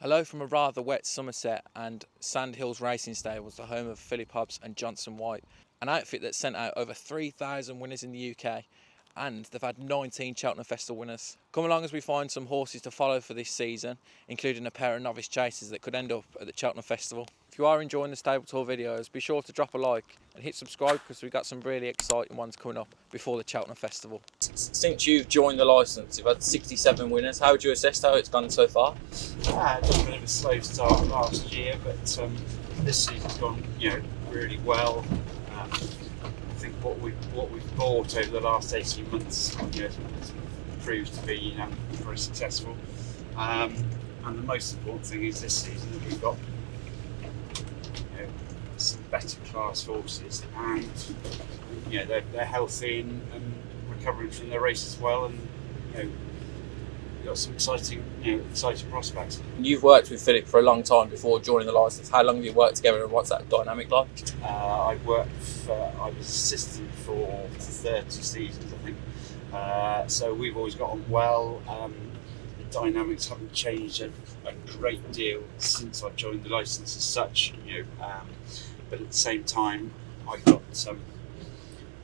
Hello from a rather wet Somerset and Sandhills Racing Stables, the home of Philip Hobbs and Johnson White, an outfit that sent out over 3,000 winners in the UK, and they've had 19 Cheltenham Festival winners. Come along as we find some horses to follow for this season, including a pair of Novice Chasers that could end up at the Cheltenham Festival. If you are enjoying the stable tour videos, be sure to drop a like and hit subscribe because we've got some really exciting ones coming up before the Cheltenham Festival. Since you've joined the licence, you've had 67 winners. How would you assess how it's gone so far? It was a bit of a slow start last year, but this season's gone, really well. I think what we've bought over the last 18 months, proves to be very successful. And the most important thing is this season that we've got some better class horses, and they're healthy and recovering from their race as well, and we've got some exciting prospects. You've worked with Philip for a long time before joining the licence. How long have you worked together and what's that dynamic like? I was assistant for 30 seasons, I think. So we've always got on well. The dynamics haven't changed a great deal since I joined the licence as such, but at the same time I got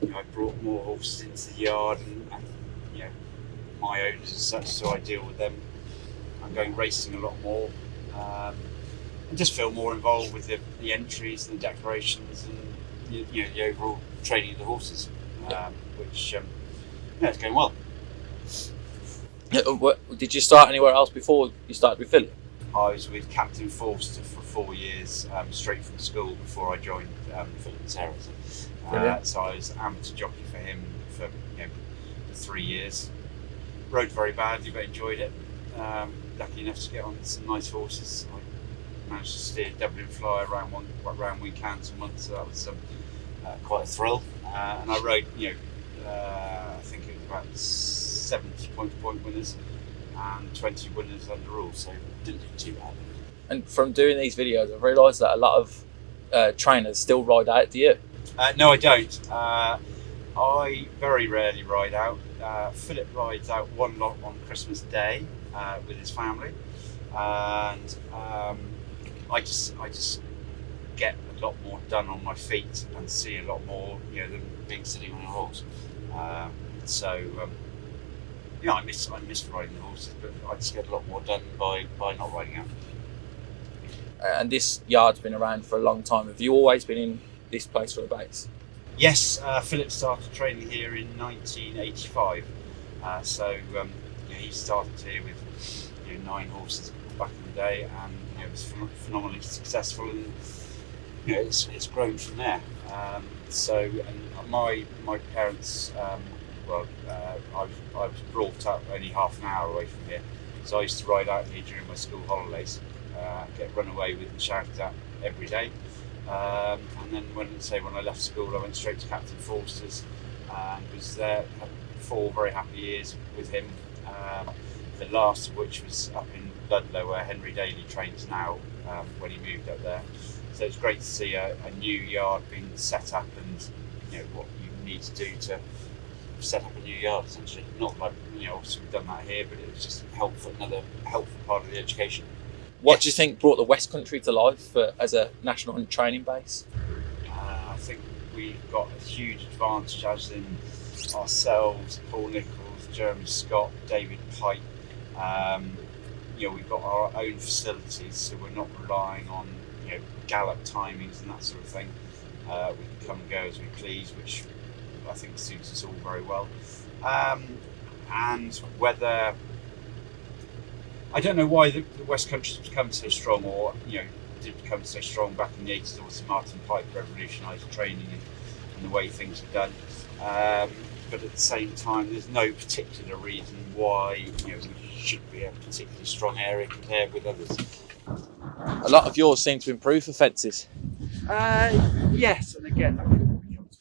I brought more horses into the yard and my owners as such, so I deal with them. I'm going racing a lot more. I just feel more involved with the entries and the declarations and the overall training of the horses, which it's going well. Did you start anywhere else before you started with Philip? I was with Captain Forster for 4 years, straight from school before I joined Philip and Sarah's. So I was amateur jockey for him for 3 years. Rode very badly, but enjoyed it. Lucky enough to get on some nice horses. I managed to steer Dublin Fly around weekends a month, so that was quite a thrill. And I rode, I think it was about 70 point winners and 20 winners under rules, so didn't do too bad. And from doing these videos, I've realised that a lot of trainers still ride out. Do you? No, I don't. I very rarely ride out. Philip rides out one lot on Christmas Day with his family, and I just get a lot more done on my feet and see a lot more, than being sitting on a horse. I miss riding the horses, but I just get a lot more done by not riding out. And this yard's been around for a long time. Have you always been in this place for a base? Yes, Philip started training here in 1985. He started here with 9 horses back in the day, and it was phenomenally successful, and it's grown from there. And my parents, I was brought up only half an hour away from here, so I used to ride out here during my school holidays, get run away with and shouted at every day. And then when I left school, I went straight to Captain Forster's and was there, had 4 very happy years with him, the last of which was up in Ludlow where Henry Daly trains now, when he moved up there. So it's great to see a new yard being set up, and what you need to do to set up a new yard, essentially. Not like obviously we've done that here, but it was just another helpful part of the education. What do you think brought the West Country to life as a national training base? I think we've got a huge advantage, as in ourselves, Paul Nichols, Jeremy Scott, David Pike. We've got our own facilities, so we're not relying on gallop timings and that sort of thing. We can come and go as we please, which I think suits us all very well. And whether I don't know why the West Country's become so strong, or did become so strong back in the 80s. Obviously, Martin Pike revolutionised training and the way things are done. But at the same time, there's no particular reason why we should be a particularly strong area compared with others. A lot of yours seem to improve for fences. Yes, and again, that becomes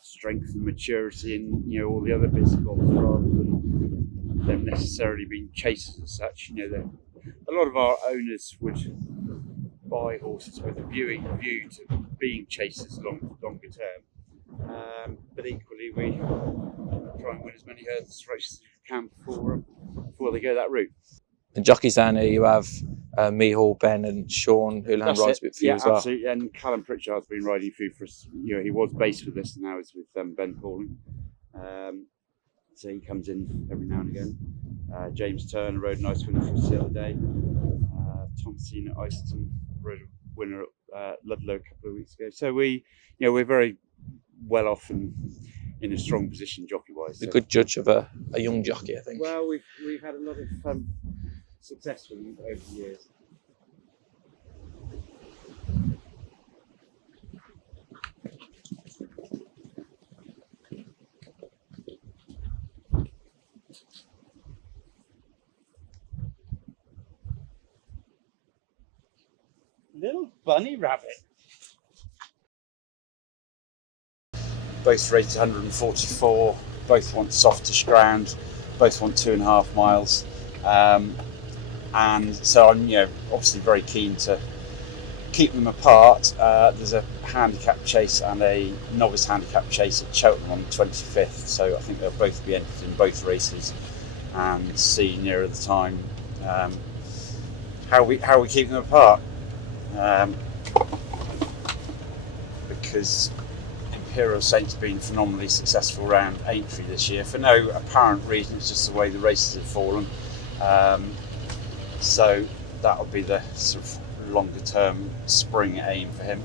strength and maturity in all the other bits of golf, rather than them necessarily being chasers as such. A lot of our owners would buy horses with a view to being chasers longer term, but equally we try and win as many hurdles races as we can before they go that route. The jockeys down here, you have Mihal, Ben, and Sean, who learned rides a bit for you as well. Absolutely. And Callum Pritchard's been riding through for us. You know, he was based with us, and now he's with Ben Pauling. So he comes in every now and again. James Turner rode a nice winner for us the other day. Thomasine at Iceton rode a winner at Ludlow a couple of weeks ago. So we're very well off and in a strong position jockey-wise. A good judge of a young jockey, I think. Well, we've had a lot of success with them over the years. Little bunny rabbit. Both rated 144, both want softish ground, both want 2.5 miles. And so I'm obviously very keen to keep them apart. There's a handicap chase and a novice handicap chase at Cheltenham on the 25th, so I think they'll both be entered in both races, and see nearer the time how we keep them apart. Because Imperial Saint's been phenomenally successful around Aintree this year for no apparent reason. It's just the way the races have fallen. So that'll be the sort of longer term spring aim for him,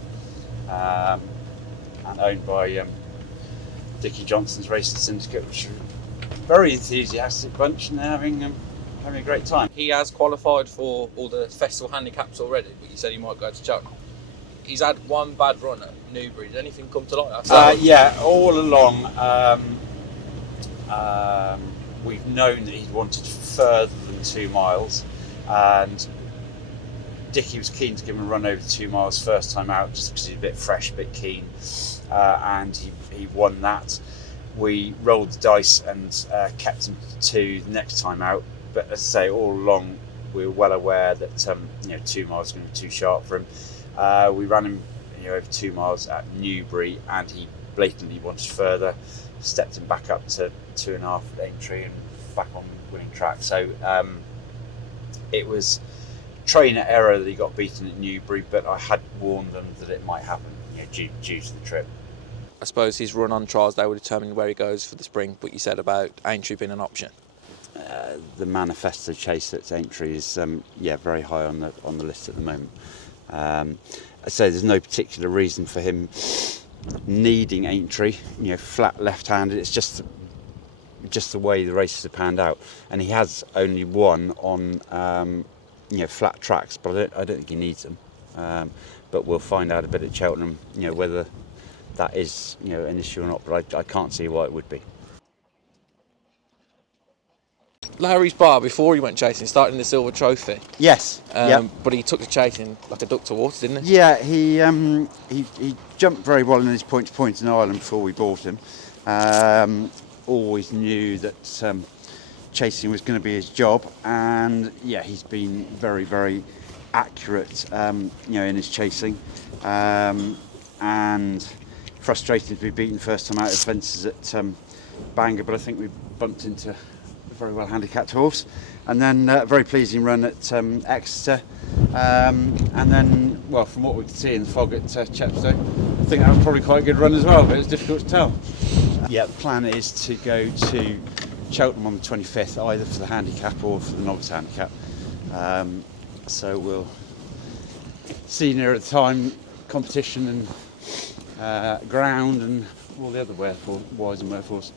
and owned by Dickie Johnson's Racing Syndicate, which are a very enthusiastic bunch, and they're having a great time. He has qualified for all the festival handicaps already, but you said he might go to Cheltenham. He's had one bad run at Newbury. Did anything come to light? Yeah, all along we've known that he wanted further than 2 miles, and Dickie was keen to give him a run over 2 miles first time out, just because he's a bit fresh, a bit keen, and he won that. We rolled the dice and kept him to the next time out. But as I say, all along we were well aware that 2 miles was going to be too sharp for him. We ran him over 2 miles at Newbury, and he blatantly wanted further. Stepped him back up to 2.5 at Aintree and back on winning track. So it was trainer error that he got beaten at Newbury, but I had warned them that it might happen due to the trip. I suppose his run on trials day will determine where he goes for the spring, but you said about Aintree being an option. The manifesto chase at Aintree is very high on the list at the moment. I say there's no particular reason for him needing Aintree, flat left-handed. It's just the way the races have panned out, and he has only won on flat tracks, but I don't think he needs them. But we'll find out a bit at Cheltenham, whether that is an issue or not. But I can't see why it would be. Lowry's bar, before he went chasing, started in the Silver Trophy. Yes. But he took to chasing like a duck to water, didn't he? Yeah, he jumped very well in his point-to-point in Ireland before we bought him. Always knew that chasing was going to be his job, and he's been very, very accurate, in his chasing, and frustrated to be beaten the first time out of fences at Bangor, but I think we bumped into very well handicapped horse, and then very pleasing run at Exeter, and then from what we could see in the fog at Chepstow, I think that was probably quite a good run as well, but it's difficult to tell. The plan is to go to Cheltenham on the 25th, either for the handicap or for the novice handicap, so we'll see near at the time competition and ground and all the other whys and wherefores.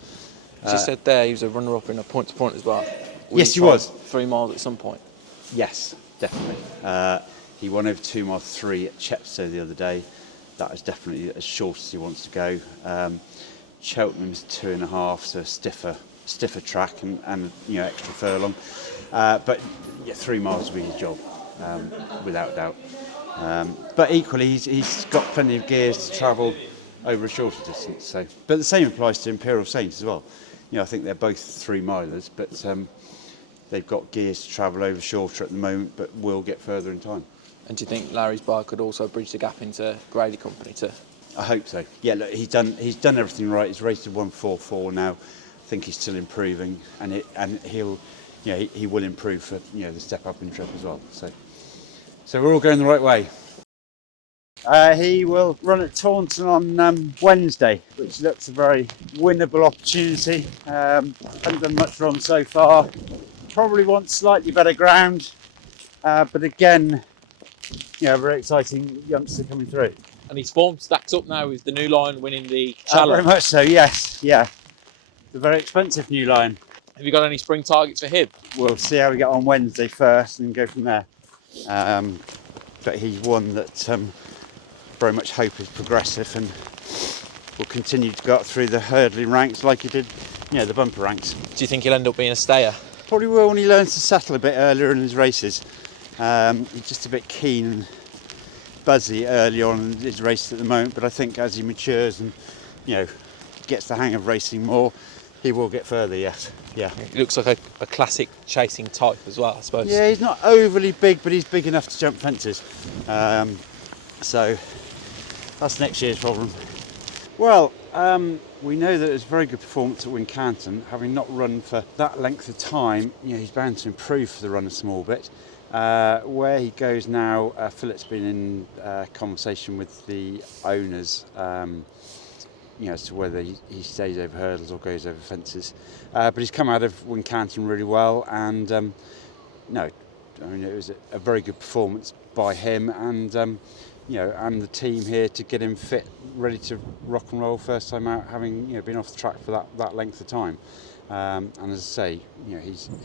As you said there, he was a runner-up in a point-to-point as well. Yes, he was. 3 miles at some point. Yes, definitely. He won over 2 miles 3 at Chepstow the other day. That is definitely as short as he wants to go. Cheltenham's 2.5, so a stiffer track and extra furlong. But 3 miles will be his job, without a doubt. But equally, he's got plenty of gears to travel over a shorter distance. So, but the same applies to Imperial Saints as well. I think they're both 3 milers, but they've got gears to travel over shorter at the moment, but will get further in time. And do you think Larry's bar could also bridge the gap into Grady Company too? I hope so. Yeah, look, he's done everything right. He's rated 144 now. I think he's still improving, and he will improve for the step up in trip as well. So So we're all going the right way. He will run at Taunton on Wednesday, which looks a very winnable opportunity. Hasn't done much wrong so far. Probably wants slightly better ground, but again, very exciting youngster coming through. And his form stacks up now with the new line winning the Very challenge. much so, yes, yeah. It's a very expensive new line. Have you got any spring targets for him? We'll see how we get on Wednesday first and go from there. But he's one that very much hope is progressive and will continue to go up through the hurdling ranks like he did, the bumper ranks. Do you think he'll end up being a stayer? Probably will when he learns to settle a bit earlier in his races. He's just a bit keen and buzzy early on in his races at the moment, but I think as he matures and gets the hang of racing more, he will get further. Yes, yeah. He looks like a classic chasing type as well, I suppose. Yeah, he's not overly big, but he's big enough to jump fences. So that's next year's problem. Well, we know that it's a very good performance at Wincanton. Having not run for that length of time, he's bound to improve for the run a small bit. Where he goes now, Philip's been in conversation with the owners as to whether he stays over hurdles or goes over fences. But he's come out of Wincanton really well, and it was a very good performance by him, and and the team here to get him fit, ready to rock and roll first time out, having been off the track for that length of time. And as I say,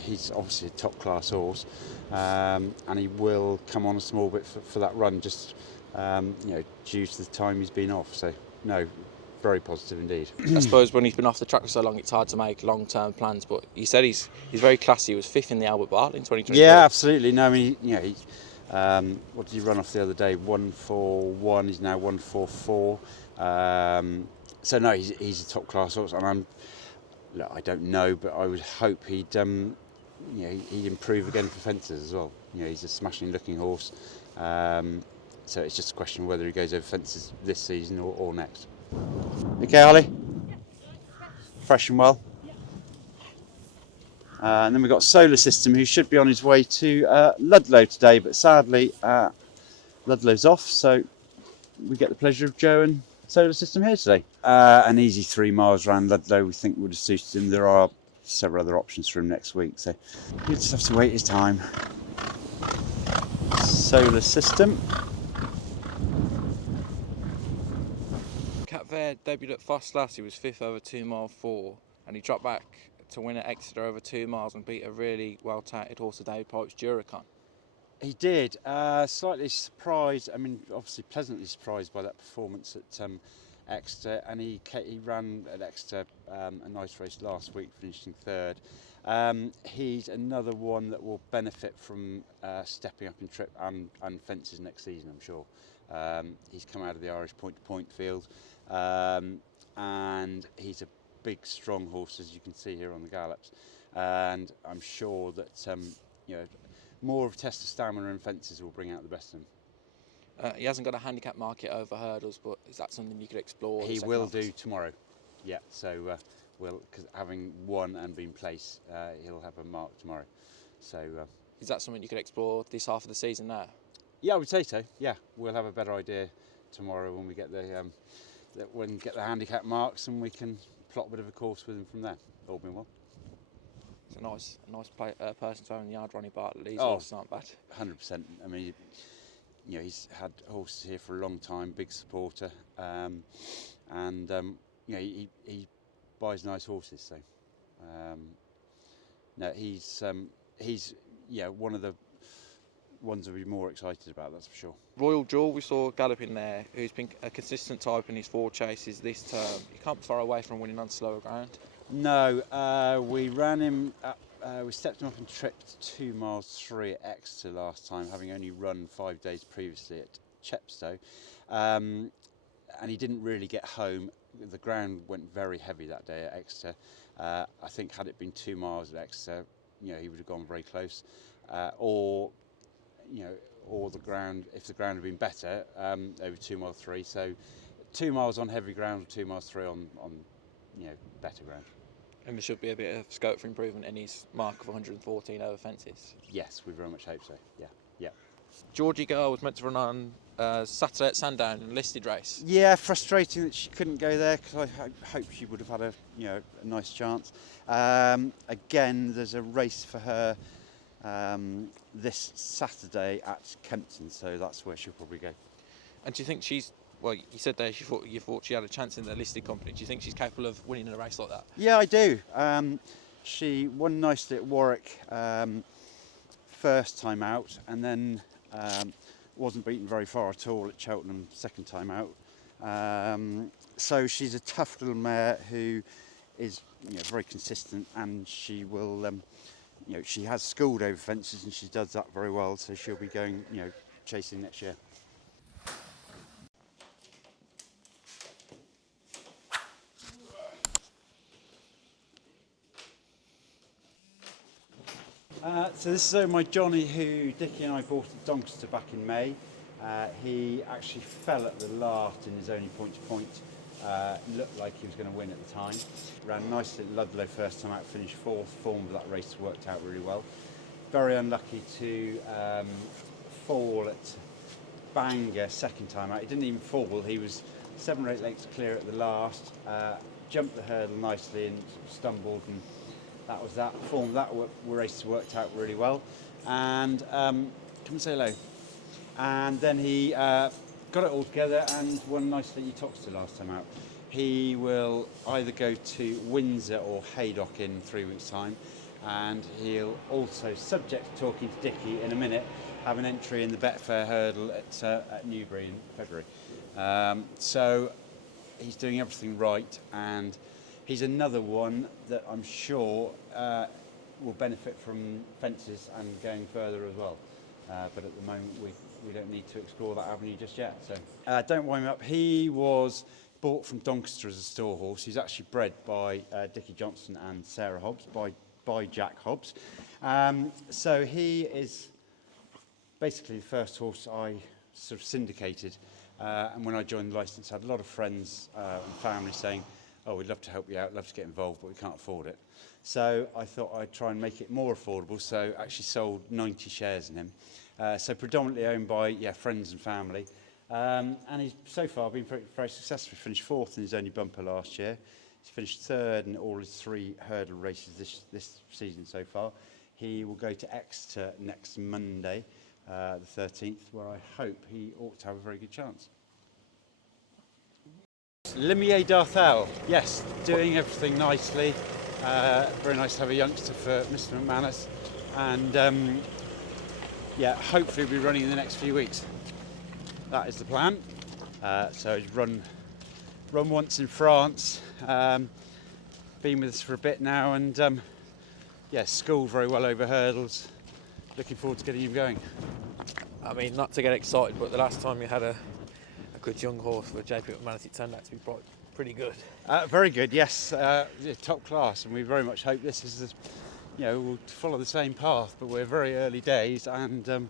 he's obviously a top class horse, and he will come on a small bit for that run, just due to the time he's been off. So no, very positive indeed. I suppose when he's been off the track for so long, it's hard to make long-term plans. But you said he's very classy. He was fifth in the Albert Bartlett in 2020. Yeah, absolutely. No, I mean, what did he run off the other day? 141. He's now 144. So no, he's a top class horse, and I don't know, but I would hope he'd improve again for fences as well. He's a smashing looking horse. So it's just a question of whether he goes over fences this season or next. Okay, Ollie? Fresh and well. And then we've got Solar System, who should be on his way to Ludlow today, but sadly Ludlow's off, so we get the pleasure of Joe and Solar System here today. An easy 3 miles around Ludlow we think would have suited him. There are several other options for him next week, so we just have to wait his time. Solar System. Cat Verde debuted at Foss last. He was fifth over 2 mile 4, and he dropped back to win at Exeter over 2 miles and beat a really well-touted horse of David Pipe's Duricon. He did. Slightly surprised, obviously pleasantly surprised by that performance at Exeter, and he ran at Exeter a nice race last week, finishing third. He's another one that will benefit from stepping up in trip and fences next season, I'm sure. He's come out of the Irish point-to-point field, and he's a big, strong horse, as you can see here on the gallops. And I'm sure that more of a test of stamina and fences will bring out the best of him. He hasn't got a handicap market over hurdles, but is that something you could explore? He will do tomorrow. Yeah, so because having won and been placed, he'll have a mark tomorrow. So is that something you could explore this half of the season now? Yeah, I would say so. Yeah, we'll have a better idea tomorrow when we get the handicap marks, and we can plot a bit of a course with him from there. All being well. It's a nice person to own in the yard, Ronnie Bartlett. These horses aren't bad. 100%. He's had horses here for a long time. Big supporter, he buys nice horses. So, no, he's one of the ones I'll be more excited about, that's for sure. Royal Jewel, we saw galloping there, who's been a consistent type in his 4 chases this term. He can't be far away from winning on slower ground. No, we ran him, we stepped him up and tripped 2 miles 3 at Exeter last time, having only run 5 days previously at Chepstow. And he didn't really get home. The ground went very heavy that day at Exeter. I think had it been 2 miles at Exeter, he would have gone very close. Or the ground, if the ground had been better, over 2 mile 3. So 2 miles on heavy ground, 2 miles 3 on better ground. And there should be a bit of scope for improvement in his mark of 114 over fences. Yes, we very much hope so. Yeah. Georgie girl was meant to run on Saturday at Sandown, a listed race. Yeah, frustrating that she couldn't go there because I hope she would have had a nice chance. Again, there's a race for her this Saturday at Kempton, so that's where she'll probably go. And do you think she's, well, you said there you thought she had a chance in the listed company. Do you think she's capable of winning a race like that? Yeah, I do. She won nicely at Warwick first time out, and then wasn't beaten very far at all at Cheltenham second time out. So she's a tough little mare who is very consistent, and she will she has schooled over fences and she does that very well, so she'll be going chasing next year. So this is my Johnny, who Dickie and I bought at Doncaster back in May. He actually fell at the last in his only point-to-point. Looked like he was going to win at the time. Ran nicely at Ludlow first time out, finished fourth. Form of that race worked out really well. Very unlucky to fall at Bangor second time out. He didn't even fall. He was 7 or 8 lengths clear at the last. Jumped the hurdle nicely and stumbled, and that was that. Form of that race worked out really well. And come and say hello. And then he got it all together and won nicely at Tote last time out. He will either go to Windsor or Haydock in 3 weeks' time, and he'll also, subject to talking to Dickie in a minute, have an entry in the Betfair hurdle at Newbury in February. So he's doing everything right, and he's another one that I'm sure will benefit from fences and going further as well. But at the moment we don't need to explore that avenue just yet. So don't wind me up. He was bought from Doncaster as a store horse. He's actually bred by Dickie Johnson and Sarah Hobbs, by Jack Hobbs. So he is basically the first horse I sort of syndicated. And when I joined the licence, I had a lot of friends and family saying, "Oh, we'd love to help you out, love to get involved, but we can't afford it." So I thought I'd try and make it more affordable, so actually sold 90 shares in him. So predominantly owned by friends and family. And he's so far been very, very successful. He finished fourth in his only bumper last year. He's finished third in all his 3 hurdle races this season so far. He will go to Exeter next Monday, the 13th, where I hope he ought to have a very good chance. LIMIER Darthel, yes, doing everything nicely. Very nice to have a youngster for Mr. McManus, and hopefully we'll be running in the next few weeks. That is the plan. So he's run once in France, been with us for a bit now, and schooled very well over hurdles. Looking forward to getting him going. I mean, not to get excited, but the last time you had a good young horse for JP McManus, it turned out to be pretty good. Very good, yes. Top class, and we very much hope this is, we'll follow the same path, but we're very early days, and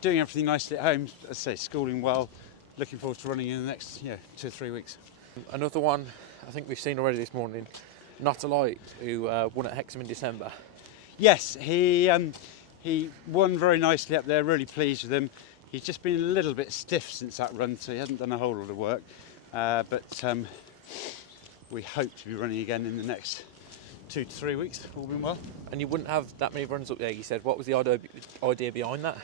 doing everything nicely at home. As I say, schooling well. Looking forward to running in the next 2 or 3 weeks. Another one I think we've seen already this morning, Not Alike, who won at Hexham in December. Yes, he won very nicely up there. Really pleased with him. He's just been a little bit stiff since that run, so he hasn't done a whole lot of work. But we hope to be running again in the next 2 to 3 weeks, all being well. And you wouldn't have that many runs up there, you said. What was the idea behind that?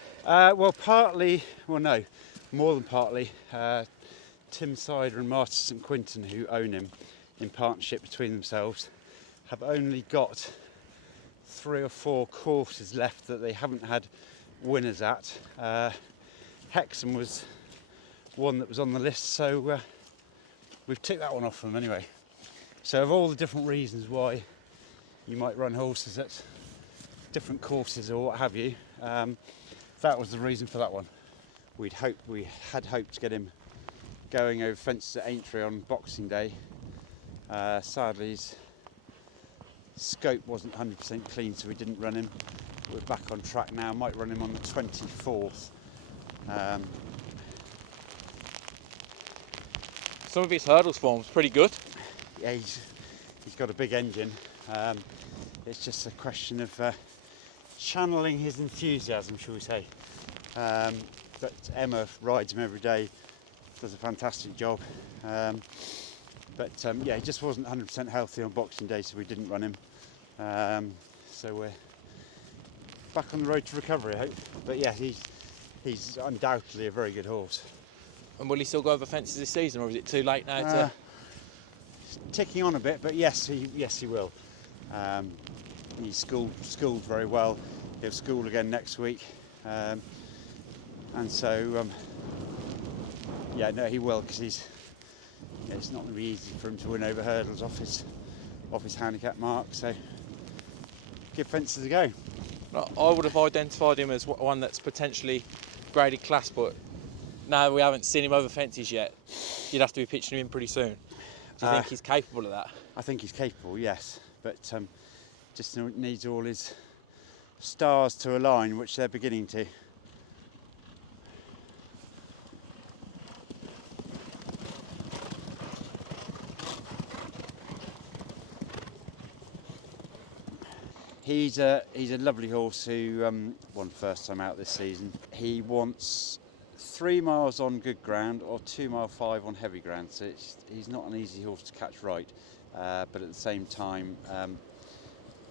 More than partly. Tim Sider and Martin St Quinton, who own him in partnership between themselves, have only got 3 or 4 courses left that they haven't had winners at. Hexham was one that was on the list, so we've ticked that one off them anyway. So of all the different reasons why you might run horses at different courses or what have you, that was the reason for that one. We had hoped to get him going over fences at Aintree on Boxing Day. Sadly, his scope wasn't 100% clean, so we didn't run him. We're back on track now. Might run him on the 24th. Some of his hurdles form's pretty good. Yeah, he's got a big engine. It's just a question of channeling his enthusiasm, shall we say. But Emma rides him every day, does a fantastic job. Yeah, he just wasn't 100% healthy on Boxing Day, so we didn't run him. So we're back on the road to recovery, I hope. But yeah, he's undoubtedly a very good horse. And will he still go over fences this season, or is it too late now to... Ticking on a bit, but yes, he will. He's schooled very well. He'll school again next week, and so yeah, no, he will, because it's not going to be easy for him to win over hurdles off his handicap mark. So give fences a go. I would have identified him as one that's potentially graded class, but now we haven't seen him over fences yet. You'd have to be pitching him in pretty soon. Do you think he's capable of that? I think he's capable, yes, but just needs all his stars to align, which they're beginning to. He's a lovely horse who won first time out this season. He wants 3 miles on good ground or 2 mile 5 on heavy ground, so he's not an easy horse to catch right, but at the same time,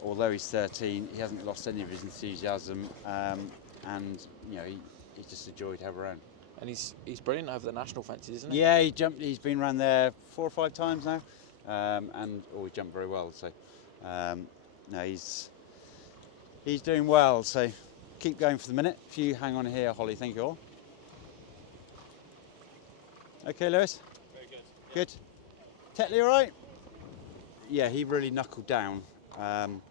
although he's 13, he hasn't lost any of his enthusiasm, and you know, he's just a joy to have around. And he's brilliant over the national fences, isn't he? Yeah, he's been around there 4 or 5 times now, and always jumped very well, so no, he's doing well, so keep going for the minute. If you hang on here, Holly, thank you all. Okay, Lewis? Very good. Good. Tetley all right? Yeah, he really knuckled down, and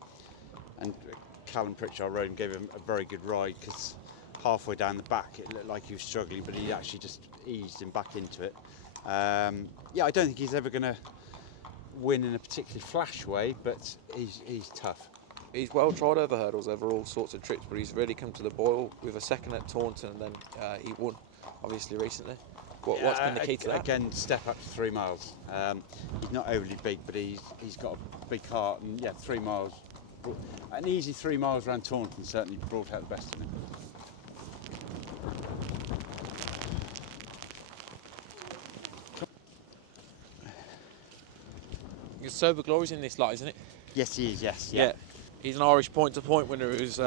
Callum Pritchard rode and gave him a very good ride, because halfway down the back it looked like he was struggling, but he actually just eased him back into it. Yeah, I don't think he's ever going to win in a particularly flash way, but he's tough. He's well tried over hurdles, over all sorts of trips, but he's really come to the boil with a second at Taunton, and then he won, obviously, recently. What's been the key to that? Again, step up to 3 miles. He's not overly big, but he's got a big heart, and yeah, 3 miles. An easy 3 miles around Taunton certainly brought out the best in him. Sober Glory's in this lot, isn't it? Yes, he is, yes. Yeah. He's an Irish point-to-point winner who's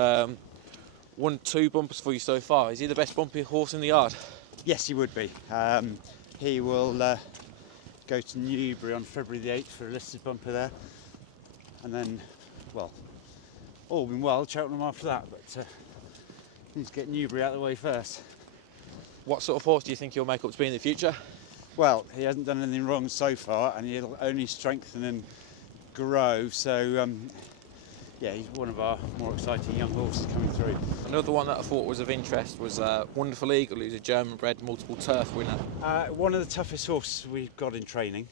won 2 bumpers for you so far. Is he the best bumpy horse in the yard? Yes, he would be. He will go to Newbury on February the 8th for a listed bumper there. And then, well, all been well, Cheltenham after that, but need to get Newbury out of the way first. What sort of horse do you think he'll make up to be in the future? Well, he hasn't done anything wrong so far, and he'll only strengthen and grow, so yeah, he's one of our more exciting young horses coming through. Another one that I thought was of interest was Wonderful Eagle, who's a German-bred multiple turf winner. One of the toughest horses we've got in training.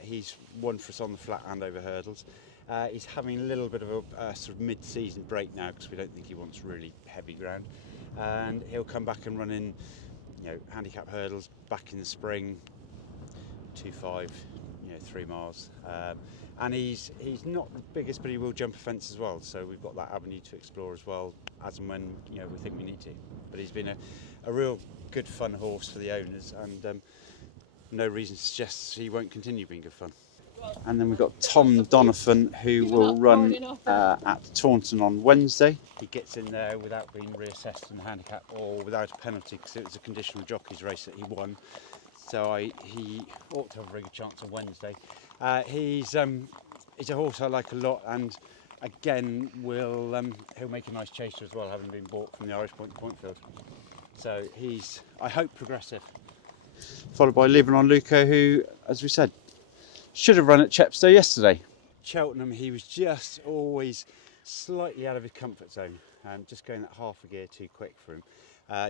He's won for us on the flat and over hurdles. He's having a little bit of a sort of mid-season break now, because we don't think he wants really heavy ground, and he'll come back and run in, you know, handicap hurdles back in the spring, 2.5, you know, 3 miles. And he's not the biggest, but he will jump a fence as well. So we've got that avenue to explore as well, as and when, you know, we think we need to. But he's been a real good fun horse for the owners, and no reason to suggest he won't continue being good fun. And then we've got Tom Donophon, who will run at Taunton on Wednesday. He gets in there without being reassessed in the handicap or without a penalty, because it was a conditional jockeys race that he won. So he ought to have a very good chance on Wednesday. He's a horse I like a lot, and again he'll make a nice chaser as well, having been bought from the Irish point field. So he's, I hope, progressive. Followed by LIVIN on LUCO, who, as we said, should have run at Chepstow yesterday. Cheltenham, he was just always slightly out of his comfort zone, just going that half a gear too quick for him.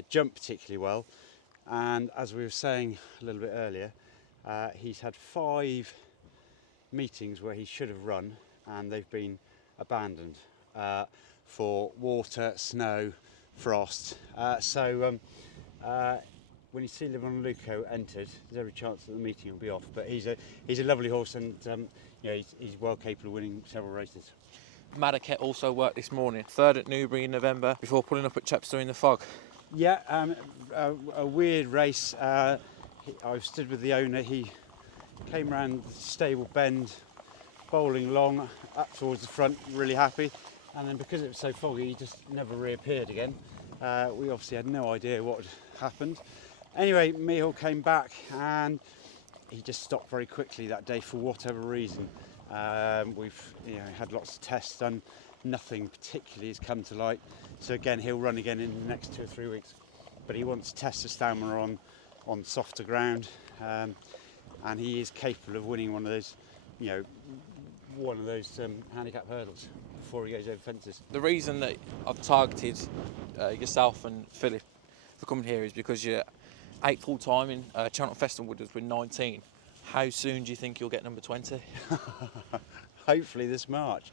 Jumped particularly well, and as we were saying a little bit earlier, he's had 5 meetings where he should have run, and they've been abandoned for water, snow, frost. When you see LIVIN on LUCO entered, there's every chance that the meeting will be off. But he's a lovely horse, and you know, he's well capable of winning several races. MADAKET also worked this morning, 3rd at Newbury in November, before pulling up at Chepstow in the fog. Yeah, a weird race. I stood with the owner. He came around the stable bend, bowling long up towards the front, really happy. And then because it was so foggy, he just never reappeared again. We obviously had no idea what had happened. Anyway, Mihal came back and he just stopped very quickly that day for whatever reason. We've had lots of tests done. Nothing particularly has come to light. So again, he'll run again in the next 2 or 3 weeks. But he wants to test the stamina on softer ground, and he is capable of winning one of those, handicap hurdles before he goes over fences. The reason that I've targeted yourself and Philip for coming here is because you're 8th all time in Cheltenham Festival with 19. How soon do you think you'll get number 20? Hopefully this March.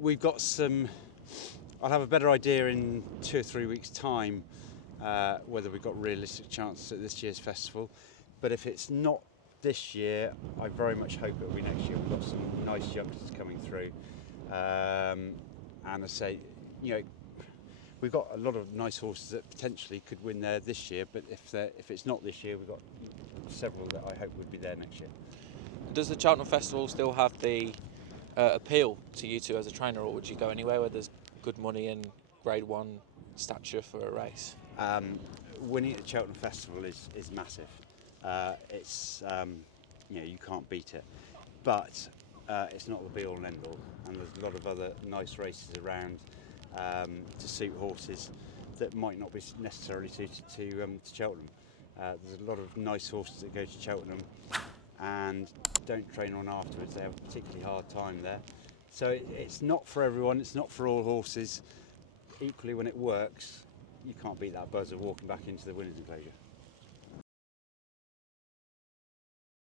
We've got some. I'll have a better idea in 2 or 3 weeks' time whether we've got realistic chances at this year's festival. But if it's not this year, I very much hope it'll be next year. We've got some nice youngsters coming through, and I say, we've got a lot of nice horses that potentially could win there this year. But if it's not this year, we've got several that I hope would be there next year. Does the Cheltenham Festival still have the appeal to you two as a trainer, or would you go anywhere where there's good money and Grade 1 stature for a race? Winning at the Cheltenham Festival is massive. It's you can't beat it, but it's not the be all and end all. And there's a lot of other nice races around to suit horses that might not be necessarily suited to Cheltenham. There's a lot of nice horses that go to Cheltenham and don't train on afterwards. They have a particularly hard time there. So it's not for everyone, it's not for all horses. Equally, when it works, you can't beat that buzz of walking back into the winners' enclosure.